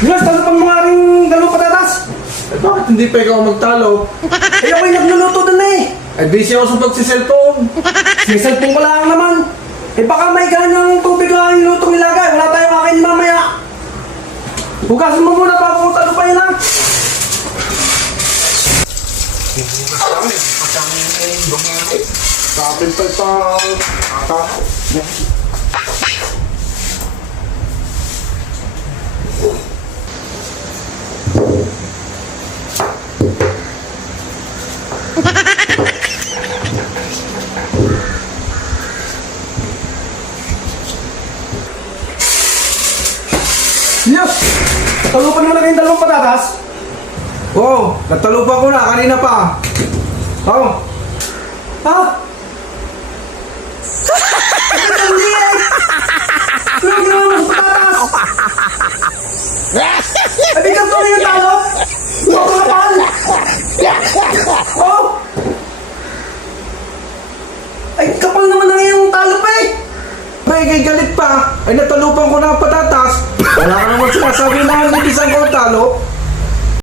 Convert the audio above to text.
Diyos, talo pang mga ring dalawang patatas. Eh, bakit hindi pa ikaw magtalo? Eh, ako'y nagluluto dun eh. Ay, busy ako sa pagsiselfone. Sisalpong ko lang naman. Eh, baka may ganyang tubig lang yung lutong nilagay. Wala tayong kakin mamaya. Hugasan mo muna pa kung talo pa yun ha. Kapin pa ito. Diyos, talupan mo na kayong dalawang patatas. Oo, natalupa ko na kanina pa. Oo. Ha? Hindi eh. Ano ang ginawa mo sa patatas? Eh, di ka tuloy yung talo? Kapal! Oh! Ay, kapal naman na yung talo pa eh. May kay galit pa. Ay, natalupan ko na ang patatas. Wala ka naman sinasabi na hindi isang ko talo.